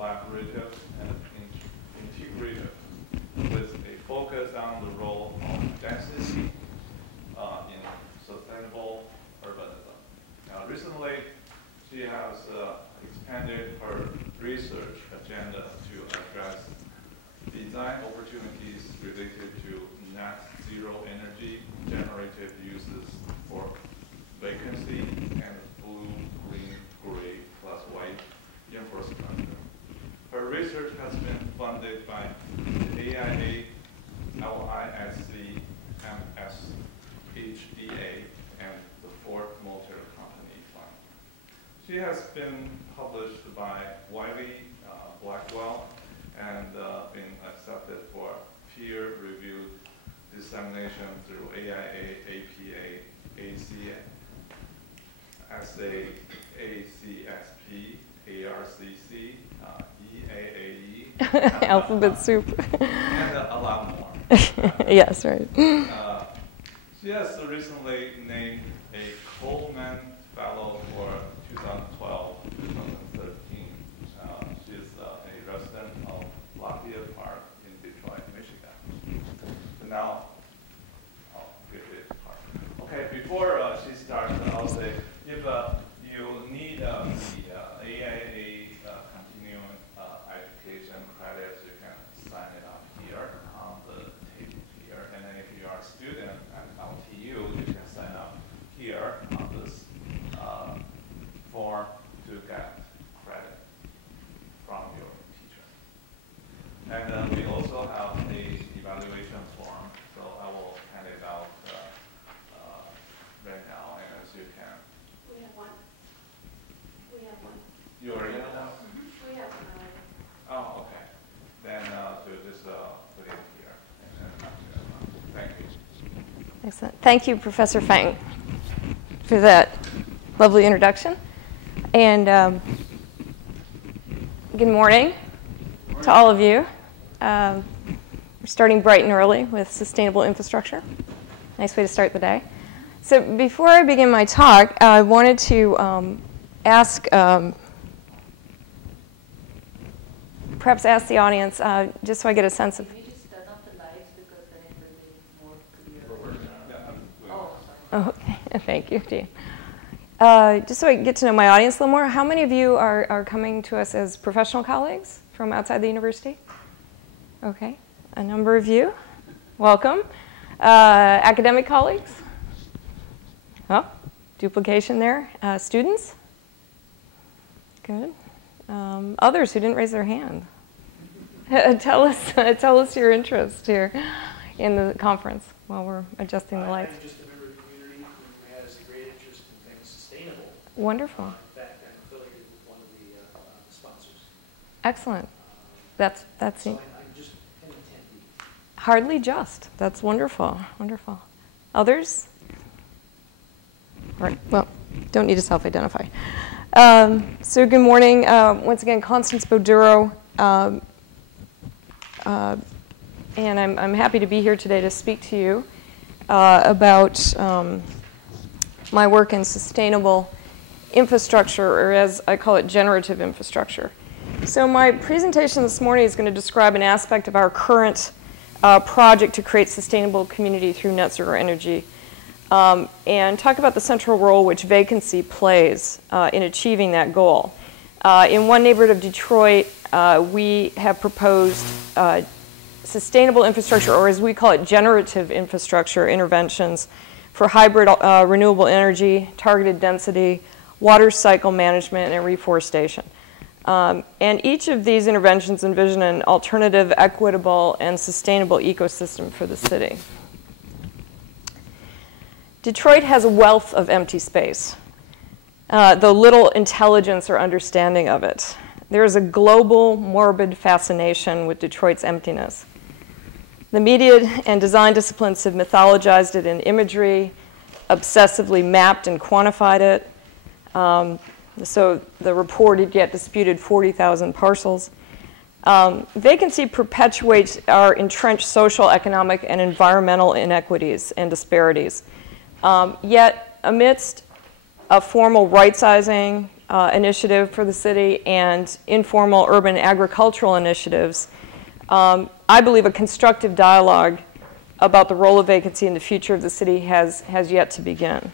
collaborative and integrative, with a focus on the role of density in sustainable urbanism. Now, recently, she has expanded her research agenda to address design opportunities related to net zero energy, generative uses for vacancy, and blue, green, gray, plus white infrastructure. Her research has been funded by the AIA, LISC, MSHDA, and the Ford Motor Company Fund. She has been published by Wiley, Blackwell, and been accepted for peer-reviewed dissemination through AIA, APA, ACSA, ACSP, ARCC, EAAE. Alphabet soup. And a lot more. Yes, right. She has recently named a Coleman Fellow for 2012-2013. She is a resident of Lafayette Park in Detroit, Michigan. So now, I'll give it a part. Okay, before she starts, I'll say, if you need the AIA continuing education credits, you can sign it up here on the table here. And then if you are a student at LTU, you can sign up here on this form to get credit from your teacher. And we also have the evaluation form, so I will hand it out right now, and as you can. We have one. We have one. You already have one? We have one already. Oh, okay. Then just put it here. And then, thank you. Excellent. Thank you, Professor Fang, for that lovely introduction. And good morning to all of you. We're starting bright and early with sustainable infrastructure. Nice way to start the day. So before I begin my talk, I wanted to perhaps ask the audience, just so I get a sense of. Can you just turn off the lights because then it will be more clear? Oh, Oh, okay. Thank you, Dean. Just so I get to know my audience a little more, how many of you are coming to us as professional colleagues from outside the university? Okay, a number of you. Welcome. Academic colleagues? Oh, duplication there. Students? Good. Others who didn't raise their hand. Tell us your interest here in the conference while we're adjusting the lights. I'm just a member of the community who has a great interest in things sustainable. Wonderful. In fact, I'm affiliated with one of the sponsors. Excellent. That's So I'm just an attendee. hardly just. That's wonderful. Wonderful. Others? All right. Well, don't need to self-identify. So good morning. Once again, Constance Boduro. And I'm happy to be here today to speak to you about my work in sustainable infrastructure, or as I call it, generative infrastructure. So my presentation this morning is going to describe an aspect of our current project to create sustainable community through net zero energy, and talk about the central role which vacancy plays in achieving that goal. In one neighborhood of Detroit, we have proposed sustainable infrastructure, or as we call it, generative infrastructure interventions for hybrid renewable energy, targeted density, water cycle management, and reforestation. And each of these interventions envision an alternative, equitable, and sustainable ecosystem for the city. Detroit has a wealth of empty space, though little intelligence or understanding of it. There is a global, morbid fascination with Detroit's emptiness. The media and design disciplines have mythologized it in imagery, obsessively mapped and quantified it. So the reported yet disputed 40,000 parcels. Vacancy perpetuates our entrenched social, economic, and environmental inequities and disparities. Yet amidst a formal right-sizing, initiative for the city and informal urban agricultural initiatives, I believe a constructive dialogue about the role of vacancy in the future of the city has yet to begin.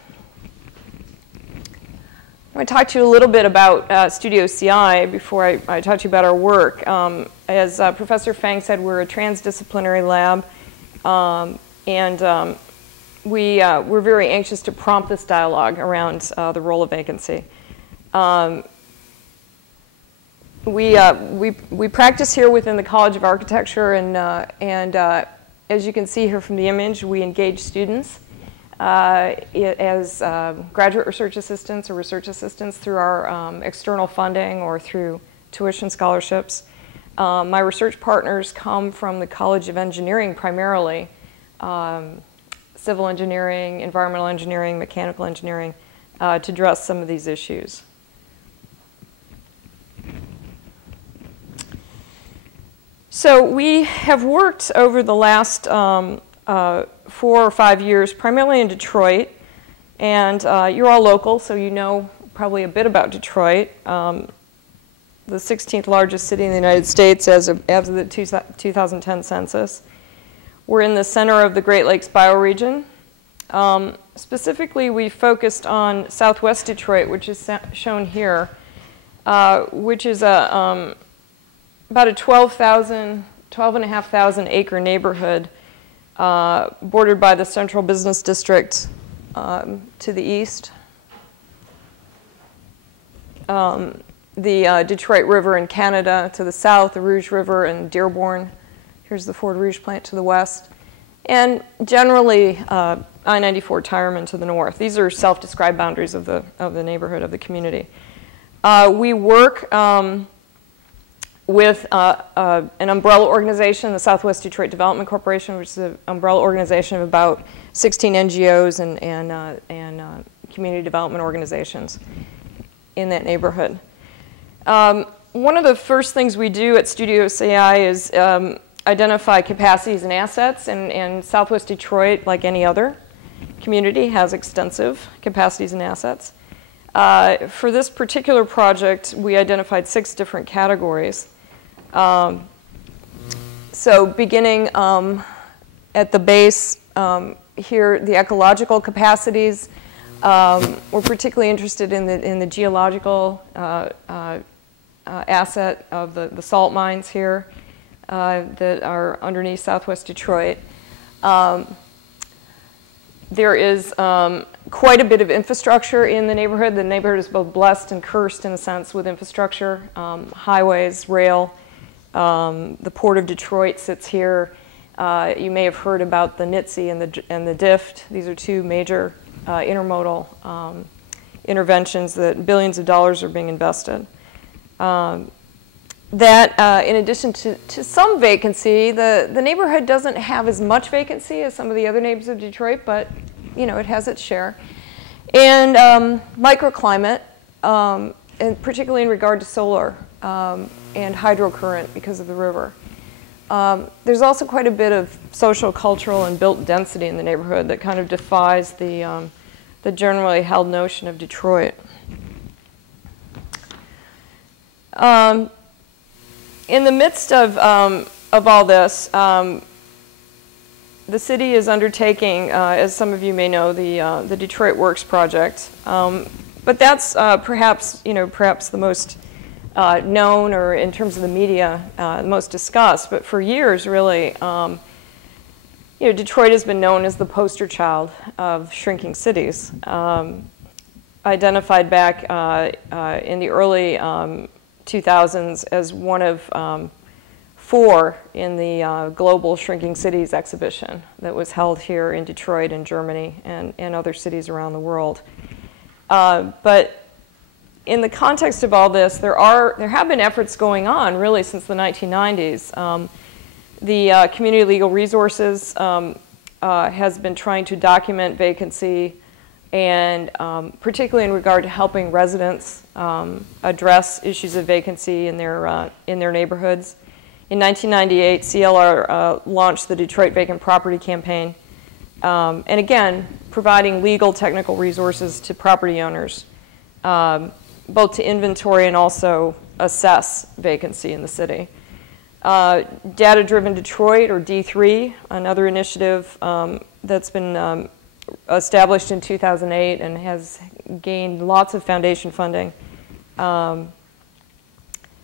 I'm going to talk to you a little bit about Studio CI before I talk to you about our work. As Professor Fang said, we're a transdisciplinary lab, and we're very anxious to prompt this dialogue around the role of vacancy. We practice here within the College of Architecture, and as you can see here from the image, we engage students as graduate research assistants or research assistants through our external funding or through tuition scholarships. My research partners come from the College of Engineering primarily, civil engineering, environmental engineering, mechanical engineering, to address some of these issues. So we have worked over the last 4 or 5 years, primarily in Detroit, and you're all local, so you know probably a bit about Detroit, the 16th largest city in the United States as of the 2010 census. We're in the center of the Great Lakes bioregion. Specifically, we focused on Southwest Detroit, which is shown here, which is about a 12,500 acre neighborhood bordered by the Central Business District to the east, the Detroit River in Canada to the south, the Rouge River and Dearborn. Here's the Ford Rouge plant to the west, and generally I-94 Tireman to the north. These are self-described boundaries of the neighborhood, of the community. We work with an umbrella organization, the Southwest Detroit Development Corporation, which is an umbrella organization of about 16 NGOs and community development organizations in that neighborhood. One of the first things we do at Studio CI is identify capacities and assets, and Southwest Detroit, like any other community, has extensive capacities and assets. For this particular project, we identified 6 different categories. So beginning at the base, here, the ecological capacities. We're particularly interested in the geological asset of the salt mines here that are underneath Southwest Detroit. There is quite a bit of infrastructure in the neighborhood. The neighborhood is both blessed and cursed in a sense with infrastructure, highways, rail. The Port of Detroit sits here. You may have heard about the NITSE and the DIFT. These are 2 major intermodal interventions that billions of dollars are being invested. In addition to some vacancy, the neighborhood doesn't have as much vacancy as some of the other neighborhoods of Detroit, but it has its share. And microclimate, and particularly in regard to solar and hydrocurrent because of the river. There's also quite a bit of social, cultural, and built density in the neighborhood that kind of defies the generally held notion of Detroit. In the midst of all this, the city is undertaking, as some of you may know, the Detroit Works project. But that's perhaps the most known, or in terms of the media, the most discussed. But for years, really, Detroit has been known as the poster child of shrinking cities. Identified back in the early 2000s as one of 4 in the Global Shrinking Cities exhibition that was held here in Detroit and Germany and other cities around the world. But in the context of all this, there have been efforts going on really since the 1990s. The Community Legal Resources has been trying to document vacancy, and particularly in regard to helping residents address issues of vacancy in their neighborhoods. In 1998, CLR launched the Detroit Vacant Property Campaign, and again, providing legal technical resources to property owners both to inventory and also assess vacancy in the city. Data-Driven Detroit, or D3, another initiative that's been established in 2008 and has gained lots of foundation funding.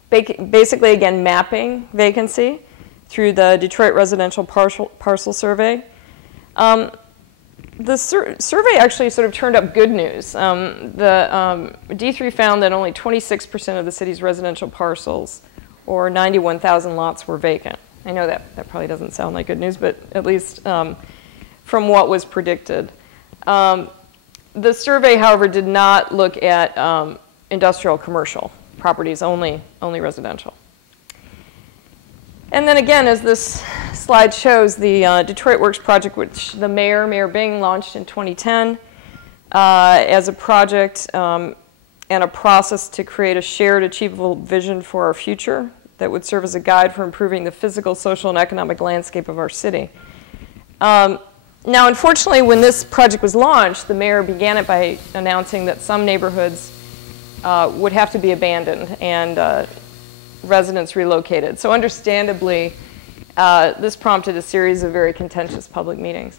Basically, again, mapping vacancy through the Detroit Residential Parcel Survey. The survey actually sort of turned up good news. The D3 found that only 26% of the city's residential parcels, or 91,000 lots, were vacant. I know that probably doesn't sound like good news, but at least from what was predicted. The survey, however, did not look at industrial commercial properties, only residential. And then again, as this slide shows, the Detroit Works project, which the Mayor Bing, launched in 2010 as a project and a process to create a shared achievable vision for our future that would serve as a guide for improving the physical, social, and economic landscape of our city. Now, unfortunately, when this project was launched, the mayor began it by announcing that some neighborhoods would have to be abandoned and residents relocated. So understandably, this prompted a series of very contentious public meetings.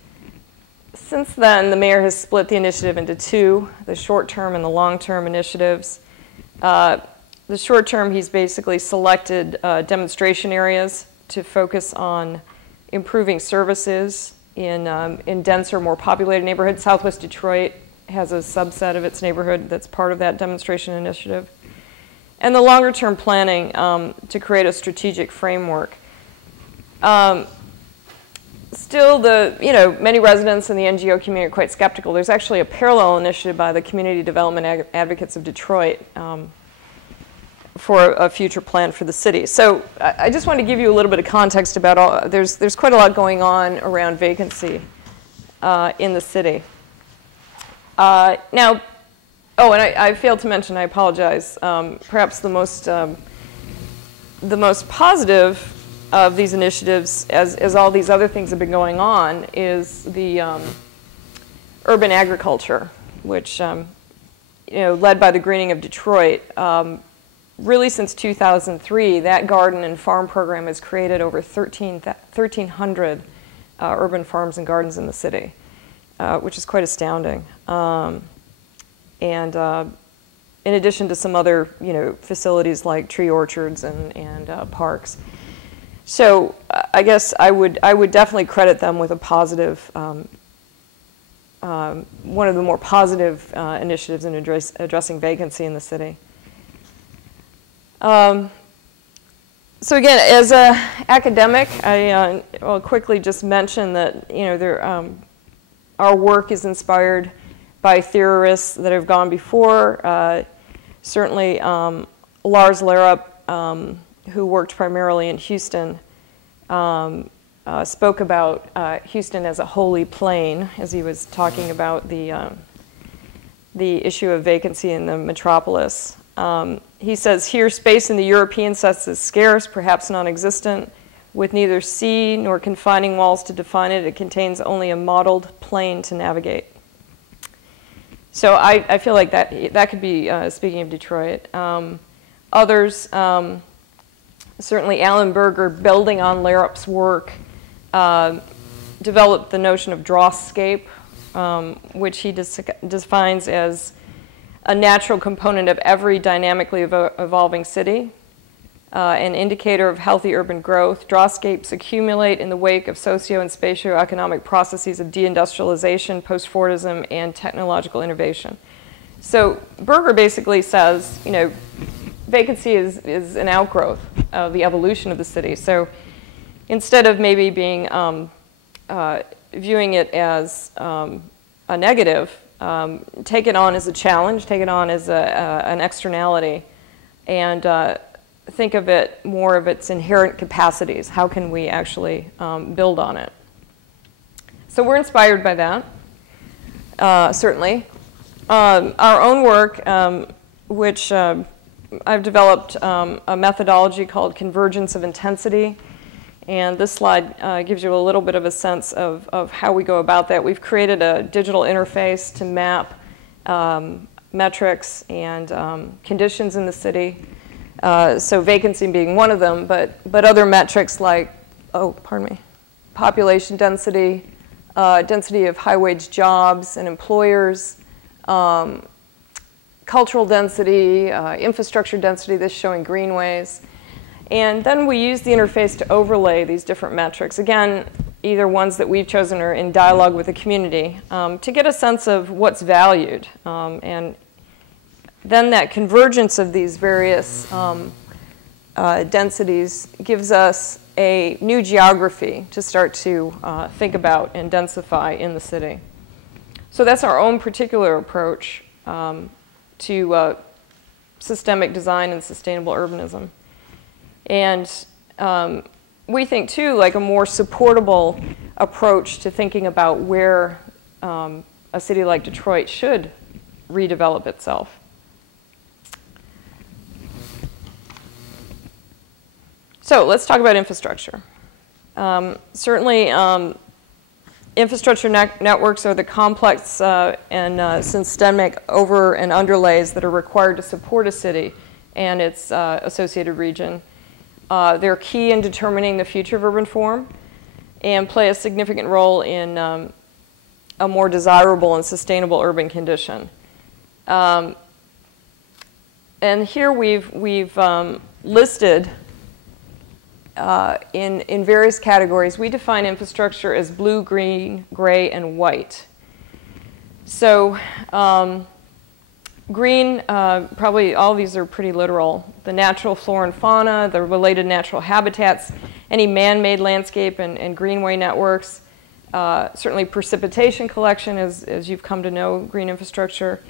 Since then, the mayor has split the initiative into two, the short-term and the long-term initiatives. The short-term, he's basically selected demonstration areas to focus on improving services in denser, more populated neighborhoods. Southwest Detroit has a subset of its neighborhood that's part of that demonstration initiative. And the longer-term planning to create a strategic framework. Still, many residents in the NGO community are quite skeptical. There's actually a parallel initiative by the Community Development Advocates of Detroit for a future plan for the city. So I just want to give you a little bit of context about all. There's quite a lot going on around vacancy in the city. Now, oh, and I failed to mention, I apologize, perhaps the most positive of these initiatives, as all these other things have been going on, is the urban agriculture, which, led by the Greening of Detroit. Really, since 2003, that garden and farm program has created over 1,300 urban farms and gardens in the city, which is quite astounding. And in addition to some other, facilities like tree orchards and parks. So I guess I would definitely credit them with a positive, one of the more positive initiatives in addressing vacancy in the city. So again, as an academic, I'll quickly just mention that our work is inspired by theorists that have gone before. Certainly, Lars Larup, who worked primarily in Houston, spoke about Houston as a holy plain as he was talking about the issue of vacancy in the metropolis. He says, here space in the European sense is scarce, perhaps non-existent. With neither sea nor confining walls to define it, it contains only a modeled plain to navigate. So I feel like that could be, speaking of Detroit. Others, certainly Alan Berger, building on Larup's work, developed the notion of drawscape, which he defines as a natural component of every dynamically evolving city, an indicator of healthy urban growth. Drawscapes accumulate in the wake of socio- and spatio-economic processes of deindustrialization, post-Fordism, and technological innovation. So Berger basically says, vacancy is an outgrowth of the evolution of the city. So instead of maybe being viewing it as a negative, take it on as a challenge, take it on as an externality, and think of it more of its inherent capacities. How can we actually build on it? So we're inspired by that, certainly. Our own work, which I've developed a methodology called Convergence of Intensity. And this slide gives you a little bit of a sense of how we go about that. We've created a digital interface to map metrics and conditions in the city. So vacancy being one of them, but other metrics like, population density, density of high-wage jobs and employers, cultural density, infrastructure density, this showing greenways. And then we use the interface to overlay these different metrics. Again, either ones that we've chosen or in dialogue with the community to get a sense of what's valued. And then that convergence of these various densities gives us a new geography to start to think about and densify in the city. So that's our own particular approach to systemic design and sustainable urbanism. And we think, too, like a more supportable approach to thinking about where a city like Detroit should redevelop itself. So let's talk about infrastructure. Certainly, infrastructure networks are the complex and systemic over and underlays that are required to support a city and its associated region. They're key in determining the future of urban form and play a significant role in a more desirable and sustainable urban condition. And here we've listed in various categories. We define infrastructure as blue, green, gray, and white. So green, probably all of these are pretty literal. The natural flora and fauna, the related natural habitats, any man-made landscape and greenway networks, certainly precipitation collection as you've come to know green infrastructure,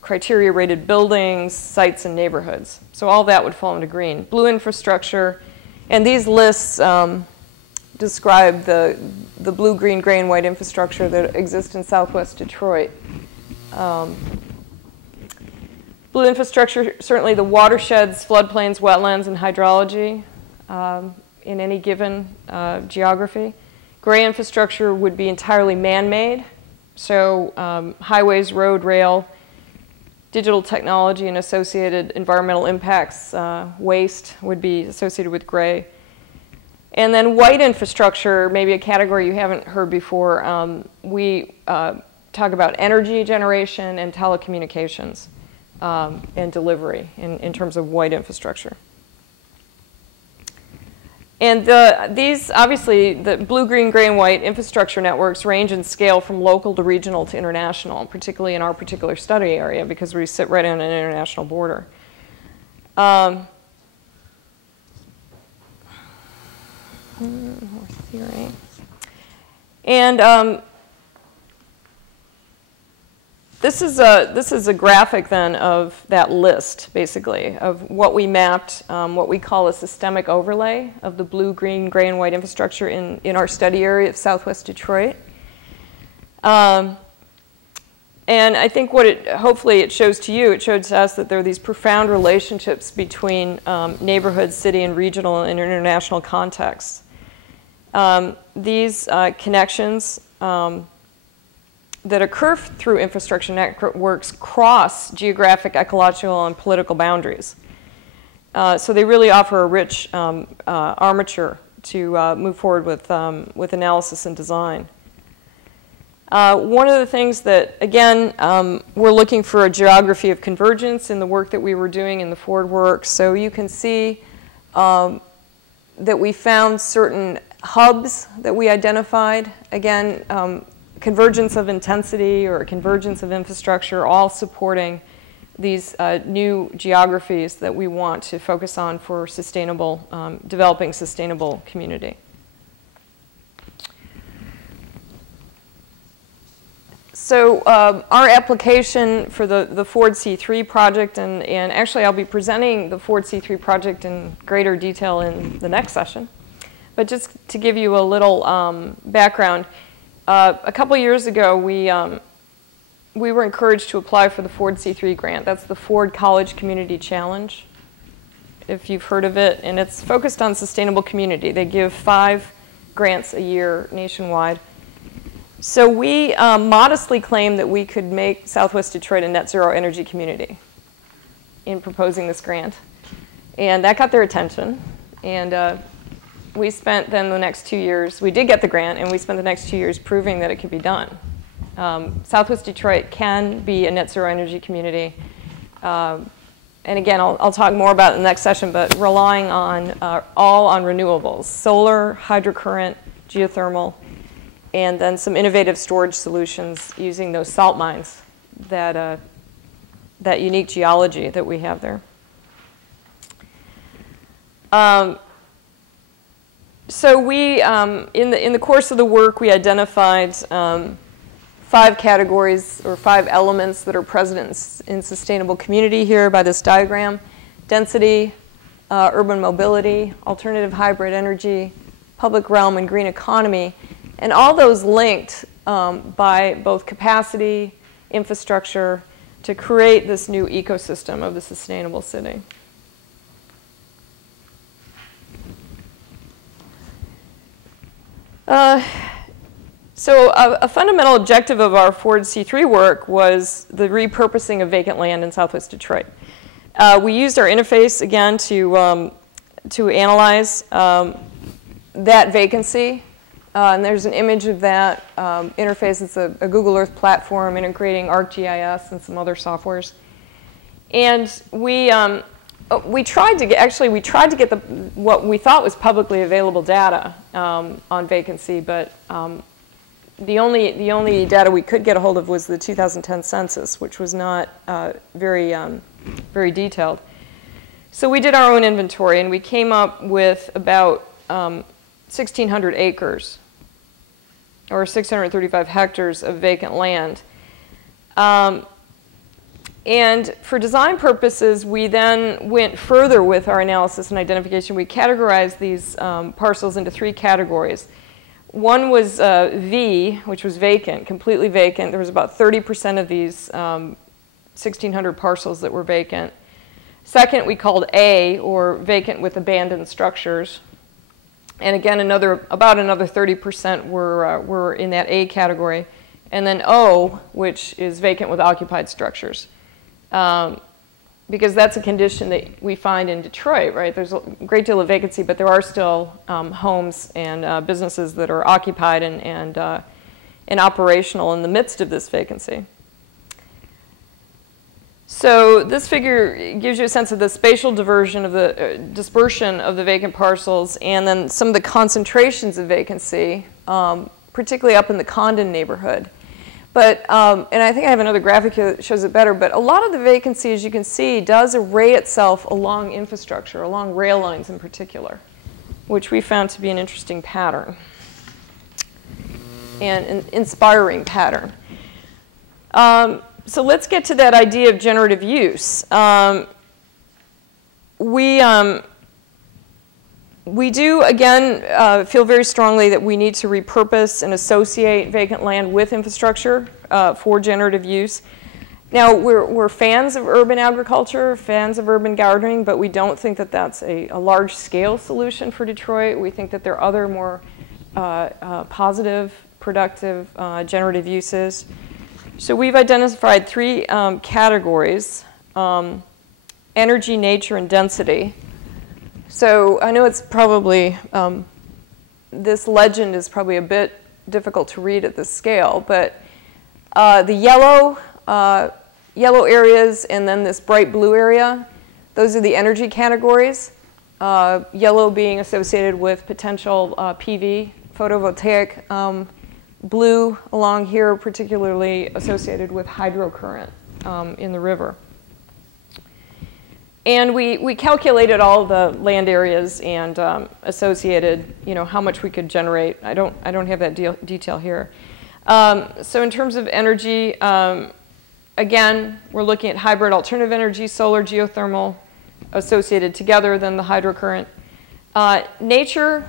criteria-rated buildings, sites, and neighborhoods. So all that would fall into green. Blue infrastructure, and these lists describe the blue, green, gray, and white infrastructure that exists in Southwest Detroit. Blue infrastructure, certainly the watersheds, floodplains, wetlands, and hydrology in any given geography. Gray infrastructure would be entirely man-made, so highways, road, rail, digital technology and associated environmental impacts, waste would be associated with gray. And then white infrastructure, maybe a category you haven't heard before. We talk about energy generation and telecommunications and delivery in terms of white infrastructure. And these, obviously, the blue, green, gray, and white infrastructure networks range in scale from local to regional to international, particularly in our particular study area because we sit right on an international border. More theory. And this is a graphic then of that list, basically, of what we mapped, what we call a systemic overlay of the blue, green, gray, and white infrastructure in our study area of Southwest Detroit. And I think hopefully it shows to you, it shows to us that there are these profound relationships between neighborhood, city, and regional and international contexts. These connections that occur through infrastructure networks cross geographic, ecological, and political boundaries. So they really offer a rich armature to move forward with analysis and design. One of the things that, again, we're looking for a geography of convergence in the work that we were doing in the Ford work. So you can see that we found certain hubs that we identified. Again, convergence of intensity or convergence of infrastructure, all supporting these new geographies that we want to focus on for sustainable, developing sustainable community. So our application for the Ford C3 project, and actually I'll be presenting the Ford C3 project in greater detail in the next session, but just to give you a little background, a couple years ago, we were encouraged to apply for the Ford C3 grant. That's the Ford College Community Challenge, if you've heard of it. And it's focused on sustainable community. They give 5 grants a year nationwide. So we modestly claimed that we could make Southwest Detroit a net zero energy community in proposing this grant. And that got their attention. And we spent then the next 2 years, we did get the grant, and we spent the next 2 years proving that it could be done. Southwest Detroit can be a net zero energy community. And again, I'll talk more about it in the next session, but relying on all on renewables, solar, hydrocurrent, geothermal, and then some innovative storage solutions using those salt mines, that unique geology that we have there. So we, in the course of the work, we identified 5 categories or 5 elements that are present in sustainable community here by this diagram: density, urban mobility, alternative hybrid energy, public realm, and green economy. And all those linked by both capacity, infrastructure, to create this new ecosystem of the sustainable city. So a fundamental objective of our Ford C3 work was the repurposing of vacant land in Southwest Detroit. We used our interface again to analyze that vacancy. And there's an image of that interface. It's a Google Earth platform integrating ArcGIS and some other softwares. And we tried to get what we thought was publicly available data on vacancy, but the only data we could get a hold of was the 2010 census, which was not very detailed. So we did our own inventory, and we came up with about 1,600 acres, or 635 hectares of vacant land. And for design purposes, we then went further with our analysis and identification. We categorized these parcels into 3 categories. One was V, which was vacant, completely vacant. There was about 30% of these 1,600 parcels that were vacant. Second, we called A, or vacant with abandoned structures. And again, about another 30% were in that A category. And then O, which is vacant with occupied structures. Because that's a condition that we find in Detroit, right? There's a great deal of vacancy, but there are still homes and businesses that are occupied and operational in the midst of this vacancy. So this figure gives you a sense of the spatial dispersion of the vacant parcels, and then some of the concentrations of vacancy, particularly up in the Condon neighborhood. But, and I think I have another graphic here that shows it better, but a lot of the vacancy, as you can see, does array itself along infrastructure, along rail lines in particular, which we found to be an interesting pattern and an inspiring pattern. So let's get to that idea of generative use. We do, again, feel very strongly that we need to repurpose and associate vacant land with infrastructure for generative use. Now, we're fans of urban agriculture, fans of urban gardening, but we don't think that that's a large-scale solution for Detroit. We think that there are other more positive, productive, generative uses. So we've identified 3 categories: energy, nature, and density. So I know it's probably, this legend is probably a bit difficult to read at this scale, but the yellow areas and then this bright blue area, those are the energy categories. Yellow being associated with potential PV, photovoltaic. Blue along here particularly associated with hydrocurrent in the river. And we calculated all the land areas and associated, how much we could generate. I don't have that detail here. So in terms of energy, again, we're looking at hybrid alternative energy, solar, geothermal associated together, then the hydrocurrent. Nature,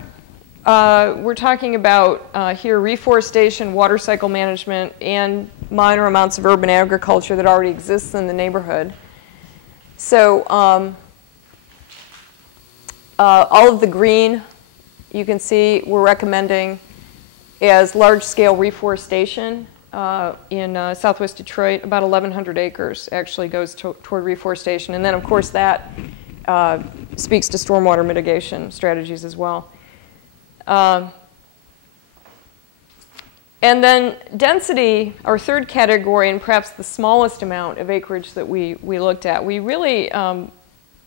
we're talking about here reforestation, water cycle management, and minor amounts of urban agriculture that already exists in the neighborhood. So all of the green, you can see we're recommending as large-scale reforestation in southwest Detroit. About 1,100 acres actually goes toward reforestation. And then, of course, that speaks to stormwater mitigation strategies as well. And then density, our third category, and perhaps the smallest amount of acreage that we looked at. We really,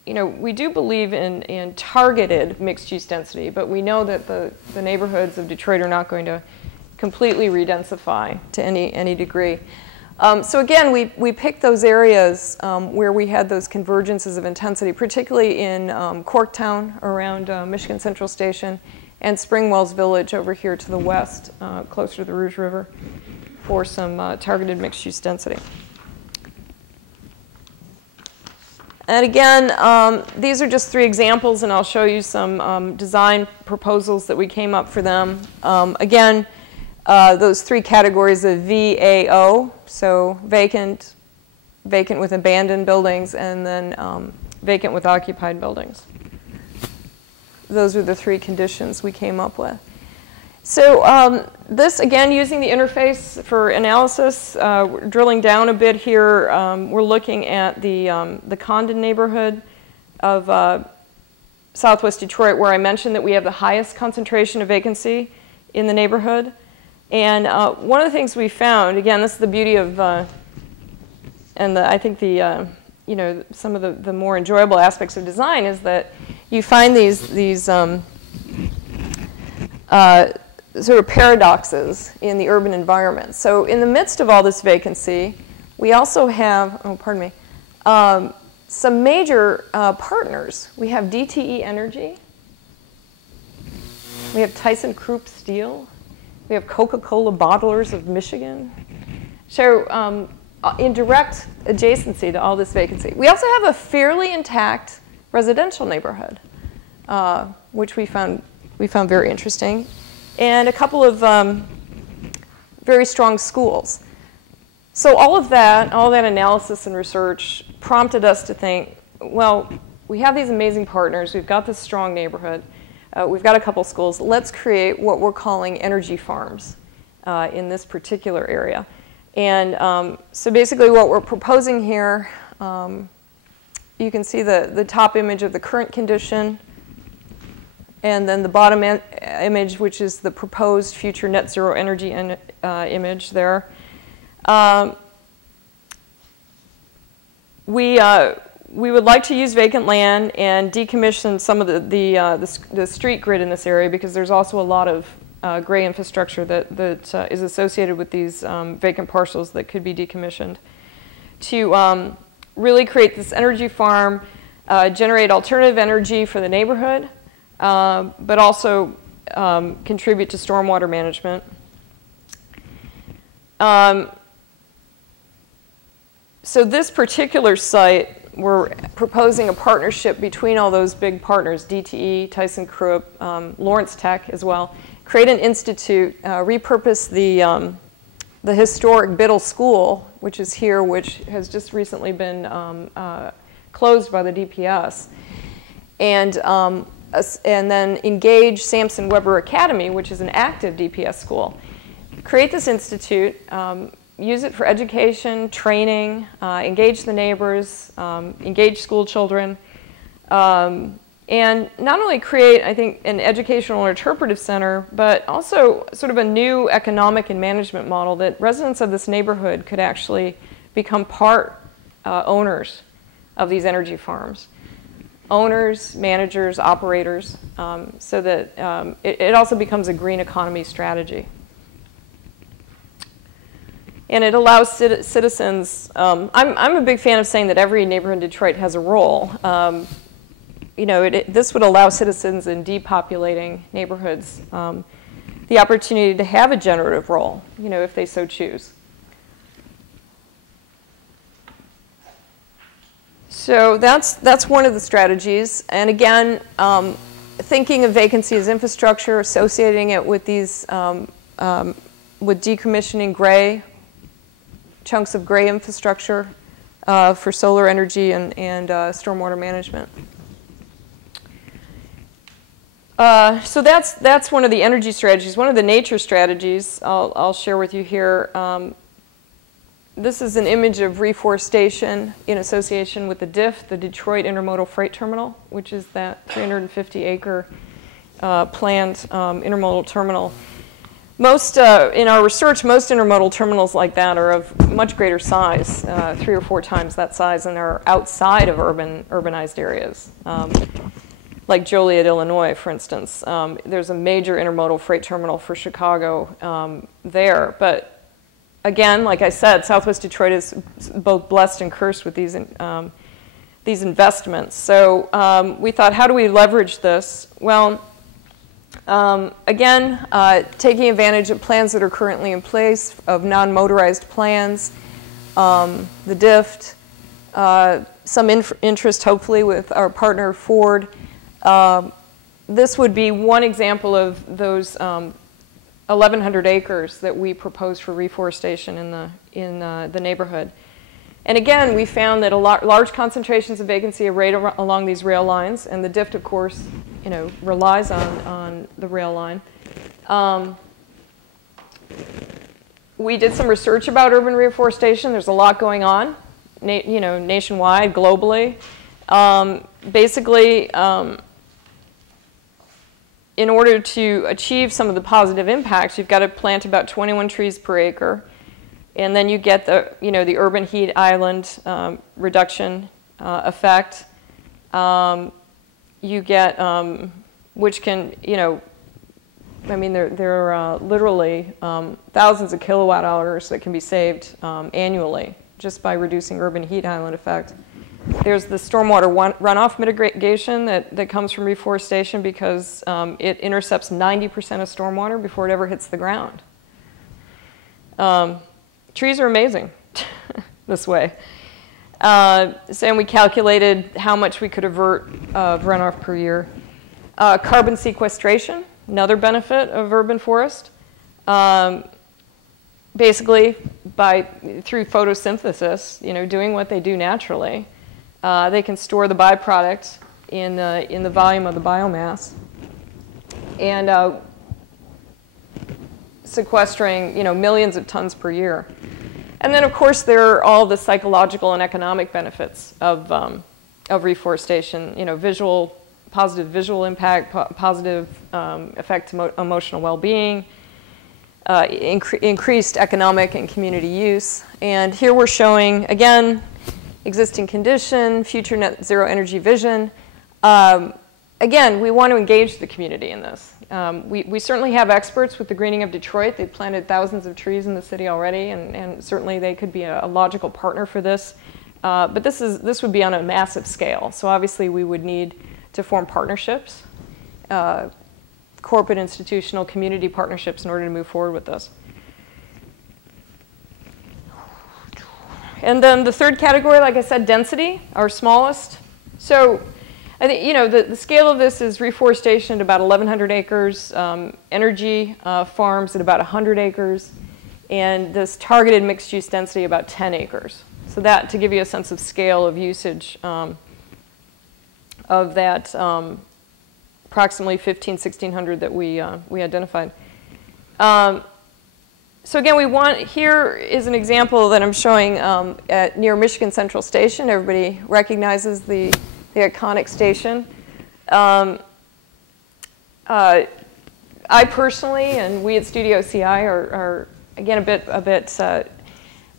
we do believe in targeted mixed-use density, but we know that the neighborhoods of Detroit are not going to completely redensify to any degree. So again, we picked those areas where we had those convergences of intensity, particularly in Corktown around Michigan Central Station, and Springwells Village over here to the west, closer to the Rouge River, for some targeted mixed-use density. And again, these are just 3 examples, and I'll show you some design proposals that we came up for them. Again, those 3 categories of VAO, so vacant, vacant with abandoned buildings, and then vacant with occupied buildings. Those were the 3 conditions we came up with. So this, again, using the interface for analysis, we're drilling down a bit here. We're looking at the Condon neighborhood of southwest Detroit, where I mentioned that we have the highest concentration of vacancy in the neighborhood. And one of the things we found, again, this is the beauty of, I think some of the more enjoyable aspects of design is that you find these sort of paradoxes in the urban environment. So in the midst of all this vacancy, we also have, some major partners. We have DTE Energy. We have ThyssenKrupp Steel. We have Coca-Cola Bottlers of Michigan. So in direct adjacency to all this vacancy. We also have a fairly intact residential neighborhood, which we found very interesting, and a couple of very strong schools. So all that analysis and research prompted us to think, well, we have these amazing partners, we've got this strong neighborhood, we've got a couple schools, let's create what we're calling energy farms in this particular area. And so basically what we're proposing here, you can see the top image of the current condition, and then the bottom image, which is the proposed future net zero energy image there. We would like to use vacant land and decommission some of the street grid in this area, because there's also a lot of gray infrastructure that is associated with these vacant parcels that could be decommissioned, to really create this energy farm, generate alternative energy for the neighborhood, but also contribute to stormwater management. So this particular site, we're proposing a partnership between all those big partners, DTE, ThyssenKrupp, Lawrence Tech as well. Create an institute, repurpose the historic Biddle School, which is here, which has just recently been closed by the DPS, and then engage Sampson Weber Academy, which is an active DPS school. Create this institute, use it for education, training, engage the neighbors, engage school children, and not only create, I think, an educational or interpretive center, but also sort of a new economic and management model that residents of this neighborhood could actually become part owners of these energy farms. Owners, managers, operators, so that it also becomes a green economy strategy. And it allows citizens, I'm a big fan of saying that every neighborhood in Detroit has a role. This would allow citizens in depopulating neighborhoods the opportunity to have a generative role, if they so choose. So that's one of the strategies. And again, thinking of vacancy as infrastructure, associating it with these, with decommissioning gray, chunks of gray infrastructure for solar energy and stormwater management. So that's one of the energy strategies. One of the nature strategies I'll share with you here. This is an image of reforestation in association with the DIF, the Detroit Intermodal Freight Terminal, which is that 350-acre planned intermodal terminal. In our research, most intermodal terminals like that are of much greater size, 3 or 4 times that size, and are outside of urbanized areas. Like Joliet, Illinois, for instance. There's a major intermodal freight terminal for Chicago there. But again, like I said, Southwest Detroit is both blessed and cursed with these investments. So we thought, how do we leverage this? Well, again, taking advantage of plans that are currently in place, of non-motorized plans, the DIFT, some interest, hopefully, with our partner Ford. This would be one example of those 1,100 acres that we proposed for reforestation in the neighborhood. And again, we found that large concentrations of vacancy are right along these rail lines, and the DIFT, of course, relies on the rail line. We did some research about urban reforestation. There's a lot going on, nationwide, globally. Basically, in order to achieve some of the positive impacts, you've got to plant about 21 trees per acre. And then you get the, the urban heat island reduction effect. You get, which can, I mean, there are literally thousands of kilowatt hours that can be saved annually just by reducing urban heat island effect. There's the stormwater runoff mitigation that comes from reforestation because it intercepts 90% of stormwater before it ever hits the ground. Trees are amazing this way. So we calculated how much we could avert of runoff per year. Carbon sequestration, another benefit of urban forest. Basically, through photosynthesis, doing what they do naturally, they can store the byproduct in the volume of the biomass, and sequestering millions of tons per year. And then, of course, there are all the psychological and economic benefits of reforestation. Positive visual impact, positive effect to emotional well-being, increased economic and community use. And here we're showing, again, existing condition, future net zero energy vision. Again, we want to engage the community in this. We certainly have experts with the Greening of Detroit. They've planted thousands of trees in the city already, and certainly they could be a logical partner for this. But this would be on a massive scale. So obviously we would need to form partnerships, corporate, institutional, community partnerships in order to move forward with this. And then the third category, like I said, density, our smallest. So I think, the scale of this is reforestation at about 1,100 acres, energy farms at about 100 acres, and this targeted mixed-use density about 10 acres. So that, to give you a sense of scale of usage of that approximately 1,600 that we identified. So again, here is an example that I'm showing near Michigan Central Station. Everybody recognizes the iconic station. I personally, and we at Studio CI are again a bit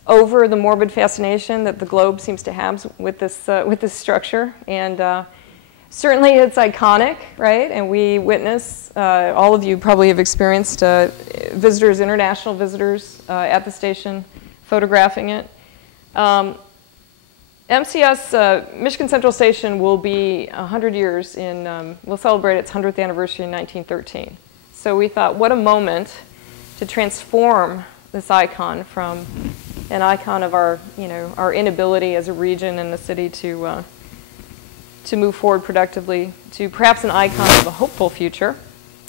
over the morbid fascination that the globe seems to have with this structure, and certainly it's iconic, right? And we witness, all of you probably have experienced visitors, international visitors at the station photographing it. MCS, Michigan Central Station, will be 100 years we'll celebrate its 100th anniversary in 1913. So we thought, what a moment to transform this icon from an icon of our inability as a region and the city to move forward productively to perhaps an icon of a hopeful future,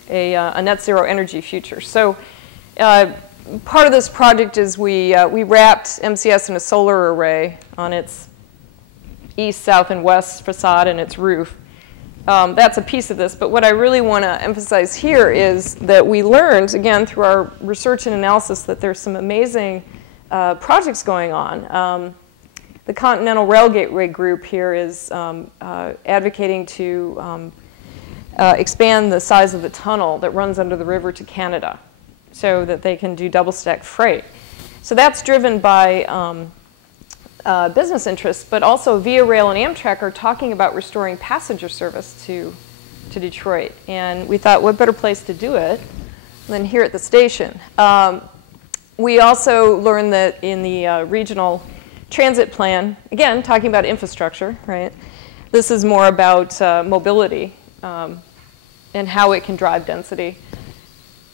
a net zero energy future. So part of this project is we wrapped MCS in a solar array on its east, south, and west facade and its roof. that's a piece of this. But what I really want to emphasize here is that we learned, again, through our research and analysis, that there's some amazing projects going on. The Continental Rail Gateway group here is advocating to expand the size of the tunnel that runs under the river to Canada so that they can do double-stack freight. So that's driven by business interests, but also Via Rail and Amtrak are talking about restoring passenger service to Detroit. And we thought, what better place to do it than here at the station? We also learned that in the regional transit plan, again, talking about infrastructure, right? This is more about mobility and how it can drive density.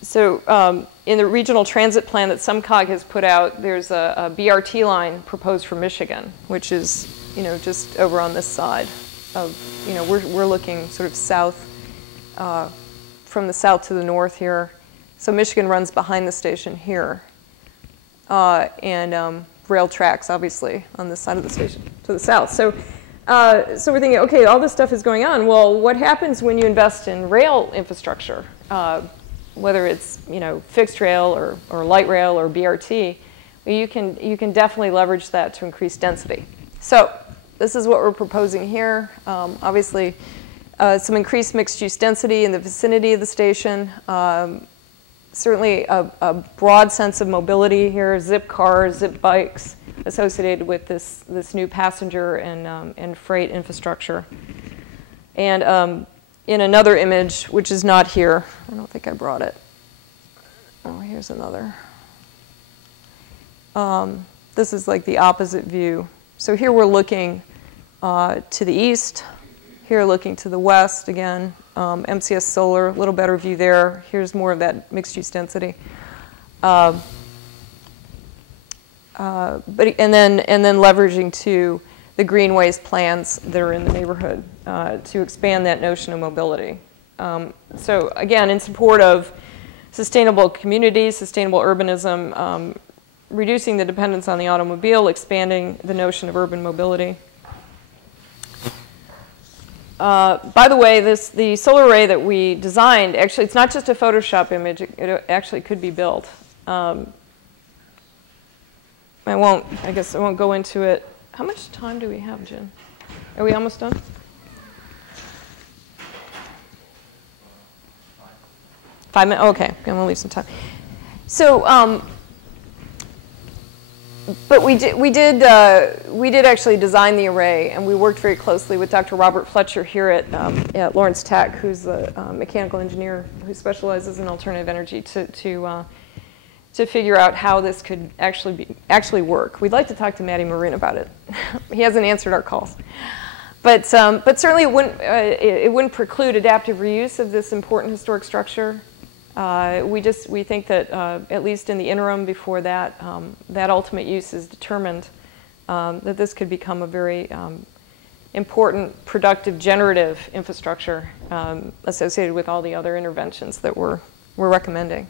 So in the regional transit plan that SumCog has put out, there's a BRT line proposed for Michigan, which is, just over on this side of, we're looking sort of south, from the south to the north here. So Michigan runs behind the station here. And rail tracks, obviously, on this side of the station to the south. So we're thinking, okay, all this stuff is going on. Well, what happens when you invest in rail infrastructure? Whether it's fixed rail or light rail or BRT, you can definitely leverage that to increase density. So this is what we're proposing here. Obviously, some increased mixed-use density in the vicinity of the station. Certainly a broad sense of mobility here, zip cars, zip bikes associated with this new passenger and freight infrastructure. And in another image, which is not here, I don't think I brought it. Oh, here's another. This is like the opposite view. So here we're looking to the east, here looking to the west again. MCS solar, a little better view there. Here's more of that mixed-use density. And then leveraging to the greenways plans that are in the neighborhood to expand that notion of mobility. So again, in support of sustainable communities, sustainable urbanism, reducing the dependence on the automobile, expanding the notion of urban mobility. By the way, the solar array that we designed, actually, it's not just a Photoshop image. It actually could be built. I guess I won't go into it. How much time do we have, Jen? Are we almost done? 5 minutes? Okay, I'm going to leave some time. So, but we did actually design the array, and we worked very closely with Dr. Robert Fletcher here at Lawrence Tech, who's a mechanical engineer who specializes in alternative energy, to figure out how this could actually work. We'd like to talk to Matty Maroon about it. He hasn't answered our calls, but certainly it wouldn't preclude adaptive reuse of this important historic structure. We think that at least in the interim before that ultimate use is determined, that this could become a very important, productive, generative infrastructure associated with all the other interventions that we're recommending.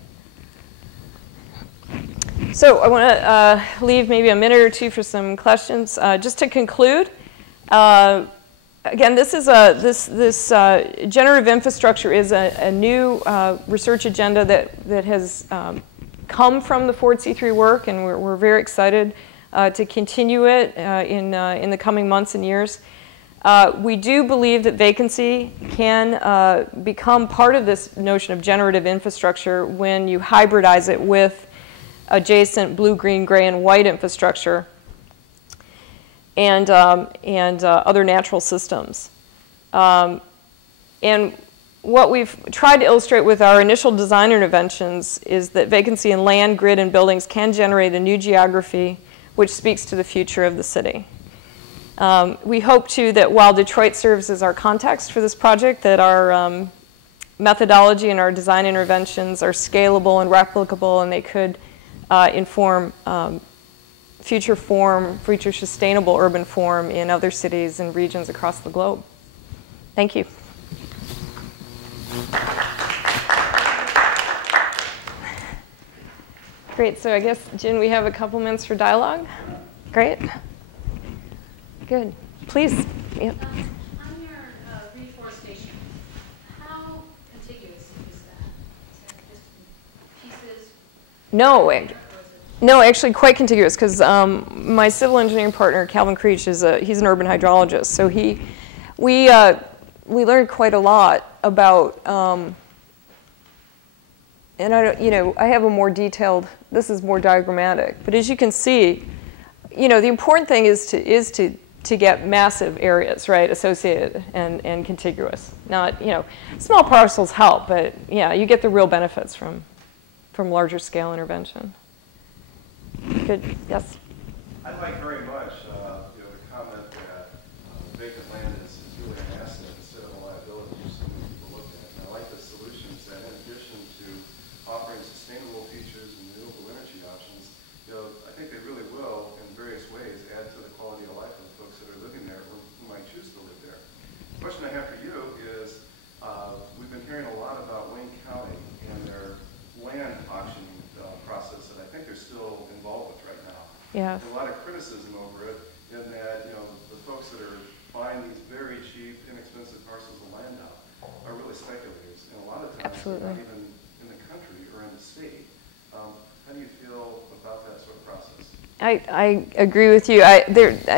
So I want to leave maybe a minute or two for some questions. Just to conclude, again, this is this generative infrastructure is a new research agenda that has come from the Ford C3 work, and we're very excited to continue it in the coming months and years. We do believe that vacancy can become part of this notion of generative infrastructure when you hybridize it with adjacent blue, green, gray, and white infrastructure and other natural systems. And what we've tried to illustrate with our initial design interventions is that vacancy in land, grid, and buildings can generate a new geography which speaks to the future of the city. We hope, too, that while Detroit serves as our context for this project, that our methodology and our design interventions are scalable and replicable, and they could inform future sustainable urban form in other cities and regions across the globe. Thank you. Great, so I guess, Jen, we have a couple minutes for dialogue. Great. Good. Please. Yep. On your reforestation No, actually quite contiguous, because my civil engineering partner, Calvin Creech, he's an urban hydrologist. So we learned quite a lot about, and I have a more detailed, this is more diagrammatic, but as you can see, the important thing is to get massive areas, right, associated and contiguous. Not, small parcels help, but yeah, you get the real benefits from larger scale intervention. Good, yes? I like very much the comment that vacant land is really an asset instead of a liability for so many people look at. And I like the solutions that in addition to offering sustainable features and renewable energy options, I think they really will, in various ways, add to the quality of life of the folks that are living there or who might choose to live there. The question I have for you is, we've been hearing a lot about Wayne County and their land auctioning process that I think they're still involved with right now. Yeah. There's a lot of criticism over it in that, the folks that are buying these very cheap, inexpensive parcels of land now are really speculators. And a lot of times, Absolutely. they're not even in the country or in the state. How do you feel about that sort of process? I agree with you. I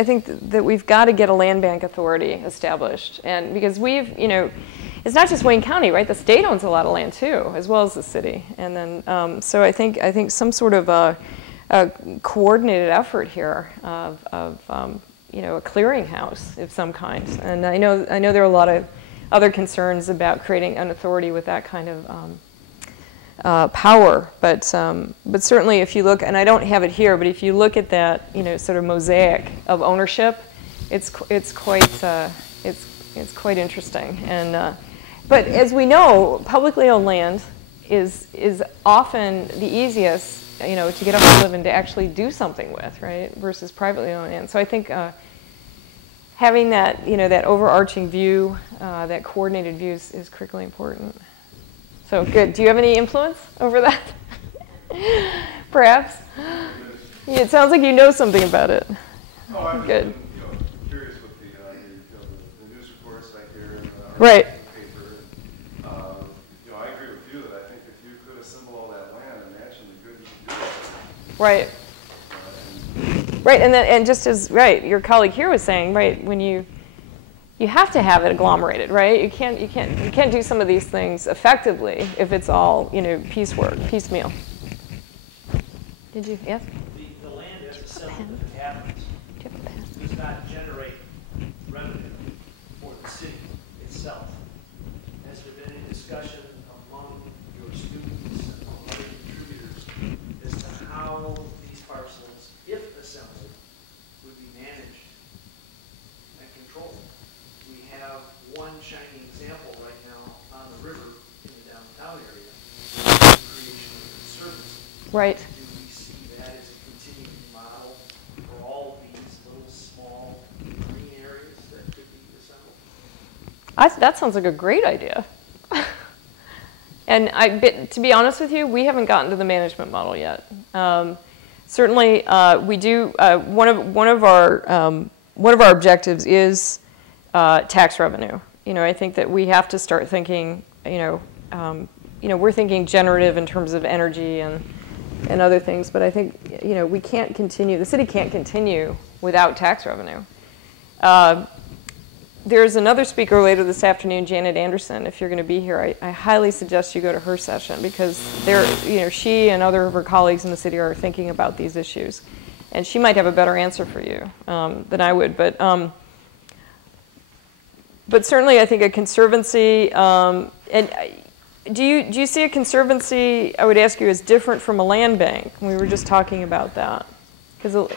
think that we've got to get a land bank authority established, and because it's not just Wayne County, right? The state owns a lot of land too, as well as the city. And then, so I think some sort of a coordinated effort here of a clearinghouse of some kind. And I know there are a lot of other concerns about creating an authority with that kind of power, but certainly if you look, and I don't have it here, but if you look at that, sort of mosaic of ownership, it's quite interesting. And but as we know, publicly owned land is often the easiest, to get a hold of and to actually do something with, right, versus privately owned land. So I think having that, that overarching view, that coordinated view is critically important. So good. Do you have any influence over that? Perhaps? Yeah, it sounds like you know something about it. Oh, I'm good. Curious with the news reports I hear. Right. I agree with you that I think if you could assemble all that land, imagine the good you could do with it. Right. Right, and just as your colleague here was saying, right, when you have to have it agglomerated, right? You can't do some of these things effectively if it's all piecemeal. Did you? Yes. The land as assembled if it happens does not generate revenue for the city itself. Has there been any discussion among your students and among other contributors as to how these parcels, if assembled, would be managed and controlled? We have one shining example right now on the river in the downtown area, the creation of the Conservancy. Right. Do we see that as a continuing model for all of these little small green areas that could be assembled? That sounds like a great idea. And to be honest with you, we haven't gotten to the management model yet. Certainly, we do. One of our objectives is tax revenue. I think that we have to start thinking. We're thinking generative in terms of energy and other things, but I think we can't continue. The city can't continue without tax revenue. There's another speaker later this afternoon, Janet Anderson. If you're going to be here, I highly suggest you go to her session because she and other of her colleagues in the city are thinking about these issues, and she might have a better answer for you than I would. But certainly, I think a conservancy. And do you see a conservancy? I would ask you, as different from a land bank. We were just talking about that because a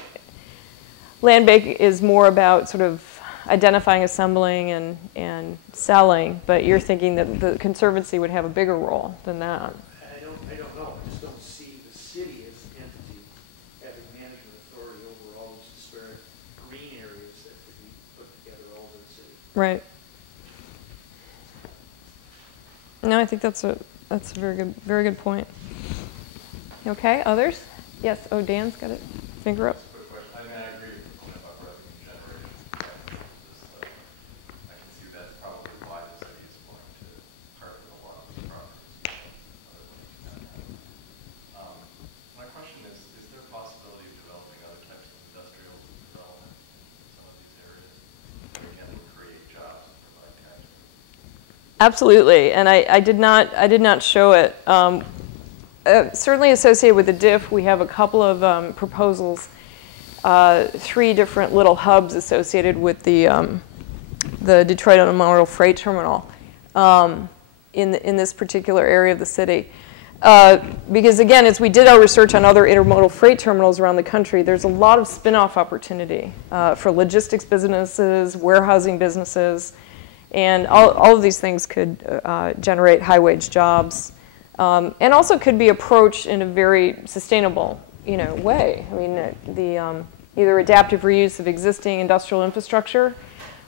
land bank is more about sort of identifying, assembling, and selling, but you're thinking that the conservancy would have a bigger role than that. I don't know. I just don't see the city as an entity having management authority over all these disparate green areas that could be put together all over the city. Right. No, I think that's a very good point. Okay, others? Yes. Oh, Dan's got it. Finger up. I agree with the point about revenue generation. I can see that's probably why the city is going to target a lot of these properties. Absolutely, and I did not show it. Certainly associated with the diff, we have a couple of proposals, 3 different little hubs associated with the Detroit Intermodal Freight Terminal in this particular area of the city. Because again, as we did our research on other intermodal freight terminals around the country, there's a lot of spin-off opportunity for logistics businesses, warehousing businesses, and all of these things could generate high-wage jobs, and also could be approached in a very sustainable, way. I mean, either adaptive reuse of existing industrial infrastructure,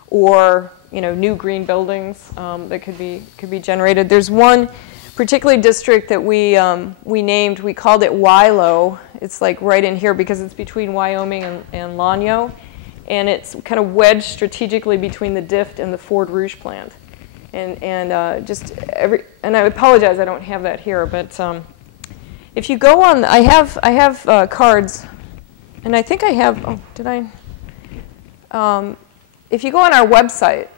or new green buildings that could be generated. There's one particular district that we named. We called it Wilo. It's like right in here because it's between Wyoming and Lanyo. And it's kind of wedged strategically between the DIFT and the Ford Rouge plant. And I apologize, I don't have that here, but if you go on, I have cards, and I think I have, oh, did I? If you go on our website,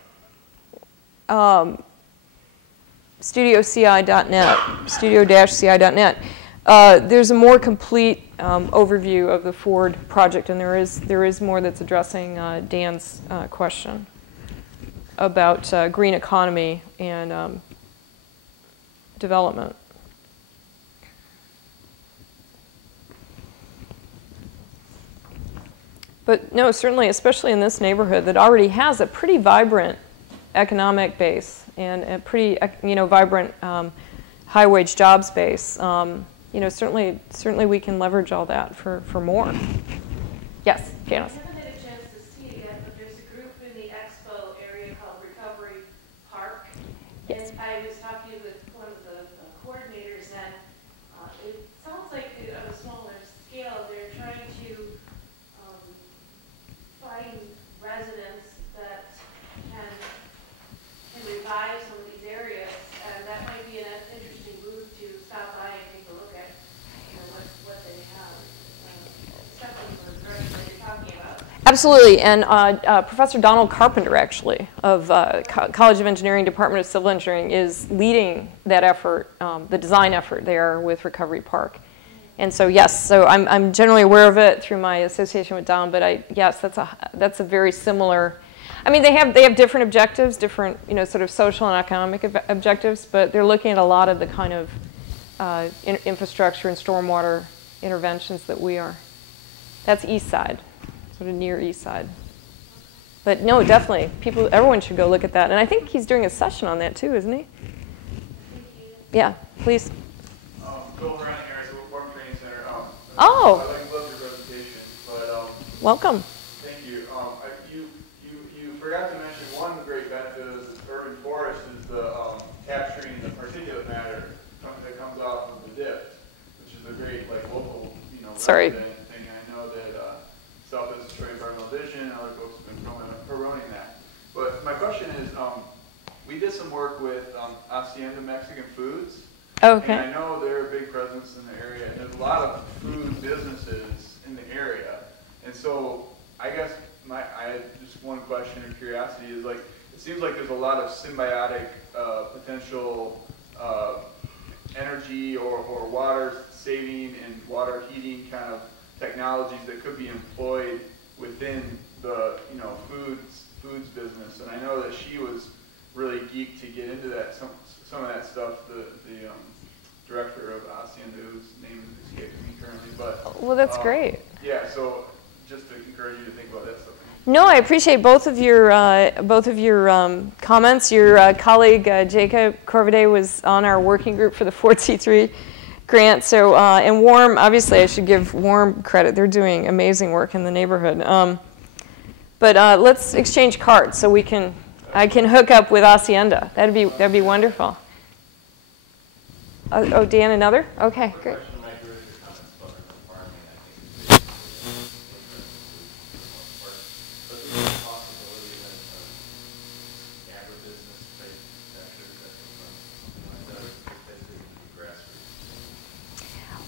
studioci.net, studio-ci.net, there's a more complete overview of the Ford project, and there is more that's addressing Dan's question about green economy and development. But no, certainly, especially in this neighborhood that already has a pretty vibrant economic base and a pretty, vibrant high-wage jobs base. Certainly we can leverage all that for more. Yes, Janice. I haven't had a chance to see it yet, but there's a group in the expo area called Recovery Park. Yes. And I was talking with one of the coordinators, and it sounds like on a smaller scale, they're trying to find residents that can revive some of these areas, and that might be an interesting route to stop by and take a look at what they have. Stephanie was right what you're talking about. Absolutely, and Professor Donald Carpenter, actually, of College of Engineering, Department of Civil Engineering, is leading that effort, the design effort there with Recovery Park. And so, yes, so I'm generally aware of it through my association with Don, but yes, that's a very similar. I mean, they have different objectives, different sort of social and economic objectives, but they're looking at a lot of the kind of infrastructure and stormwater interventions that we are. That's East Side, sort of near East Side. But no, definitely, everyone should go look at that. And I think he's doing a session on that too, isn't he? Yeah, please. Bill Renning here, I work Training Center. Oh. I love your presentation, but Welcome. thank you. You forgot to mention one great benefit of this urban forest is the capturing the particulate matter that comes off of the DIFT, which is a great local Sorry. resident thing. I know that Southfield Detroit Environmental Division and other folks have been promoting that. But my question is, we did some work with Hacienda Mexican Foods. Okay. And I know they're a big presence in the area, and there's a lot of food businesses in the area. And so I guess I had just one question of curiosity is it seems like there's a lot of symbiotic potential energy or water saving and water heating kind of technologies that could be employed within the foods business. And I know that she was really geeked to get into that some of that stuff. The director of Hacienda, whose name is escaping me currently, but Well, that's great. Yeah, so just to encourage you to think about that stuff. No, I appreciate both of your comments. Your colleague Jacob Corviday was on our working group for the Ford C3 grant. So and Warm, obviously, I should give Warm credit. They're doing amazing work in the neighborhood. But let's exchange cards so I can hook up with Hacienda. That'd be wonderful. Oh, Dan, another? Okay, great.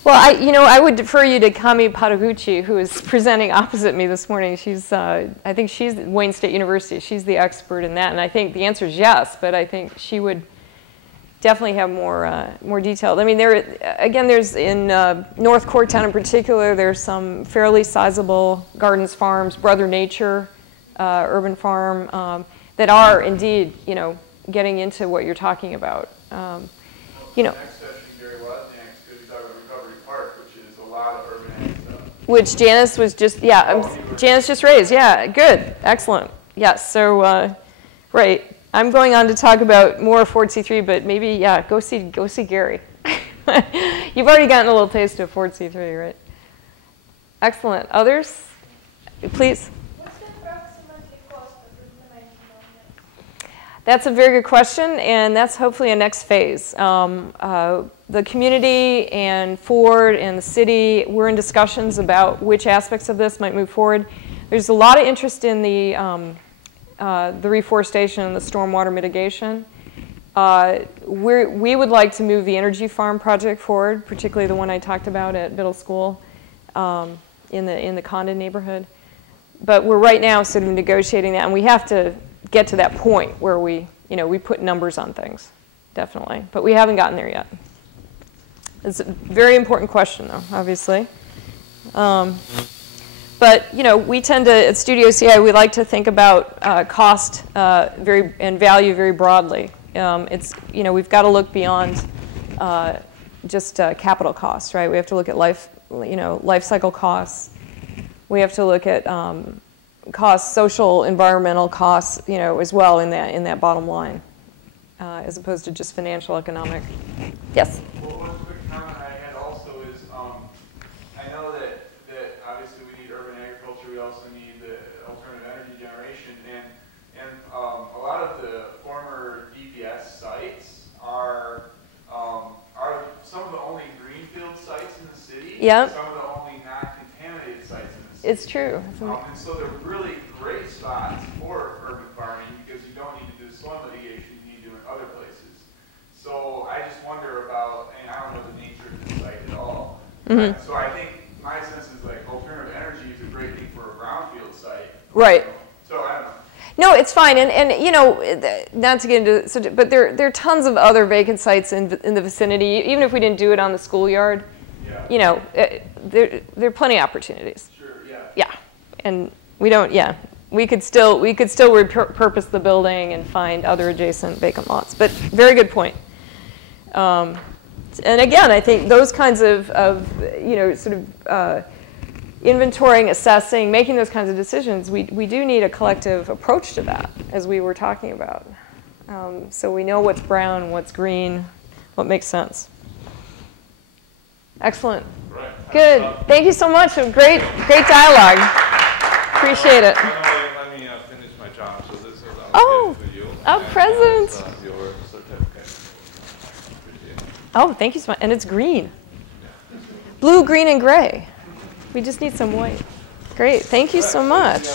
Well, I would defer you to Kami Pataguchi, who is presenting opposite me this morning. I think she's at Wayne State University. She's the expert in that, and I think the answer is yes, but I think she would definitely have more detailed. I mean, there's in North Corktown in particular, there's some fairly sizable gardens, farms, Brother Nature, urban farm, that are indeed, getting into what you're talking about. The next session, Gary, we'll have next, because we talk about Recovery Park, which is a lot of urban ag stuff. Which Janice was just, Janice just raised, yeah, good, excellent. Yes, so, right. I'm going on to talk about more Ford C3, but maybe, yeah, go see Gary. You've already gotten a little taste of Ford C3, right? Excellent. Others? Please. What's the approximately cost of implementing all this? That's a very good question, and that's hopefully a next phase. The community and Ford and the city, we're in discussions about which aspects of this might move forward. There's a lot of interest in the reforestation and the stormwater mitigation. We would like to move the energy farm project forward, particularly the one I talked about at middle school in the Condon neighborhood. But we're right now sort of negotiating that, and we have to get to that point where we put numbers on things, definitely. But we haven't gotten there yet. It's a very important question, though, obviously. But we tend to, at Studio CI, we like to think about cost and value very broadly. We've got to look beyond just capital costs, right? We have to look at life cycle costs. We have to look at costs, social, environmental costs, as well in that bottom line, as opposed to just financial, economic. Yes. Well, one quick comment I had also is, I know that obviously we need urban agriculture. We also need the alternative energy generation, and a lot of the former DPS sites are some of the only greenfield sites in the city. Yep. Some of the only non-contaminated sites in the city. It's true. And so they're really great spots for urban farming because you don't need to do soil mitigation, you need to do it in other places. So I just wonder about, and I don't know the nature of this site at all. Mm-hmm. So I think my sense is like alternative energy is a great thing for a brownfield site. Right. So I don't know. No, it's fine, and not to get into, but there are tons of other vacant sites in the vicinity. Even if we didn't do it on the schoolyard, Yeah. there are plenty of opportunities. Sure. Yeah. Yeah, and we don't. Yeah, we could still repurpose the building and find other adjacent vacant lots. But very good point. And again, I think those kinds of inventorying, assessing, making those kinds of decisions, we do need a collective approach to that, as we were talking about. So we know what's brown, what's green, what makes sense. Excellent. Right. Good. Thank you so much. Great dialogue. Appreciate it. Let me finish my job. So this is for you. Oh, present. Your certificate. Oh, thank you so much. And it's green. Blue, green, and gray. We just need some white. Great. Thank you so much.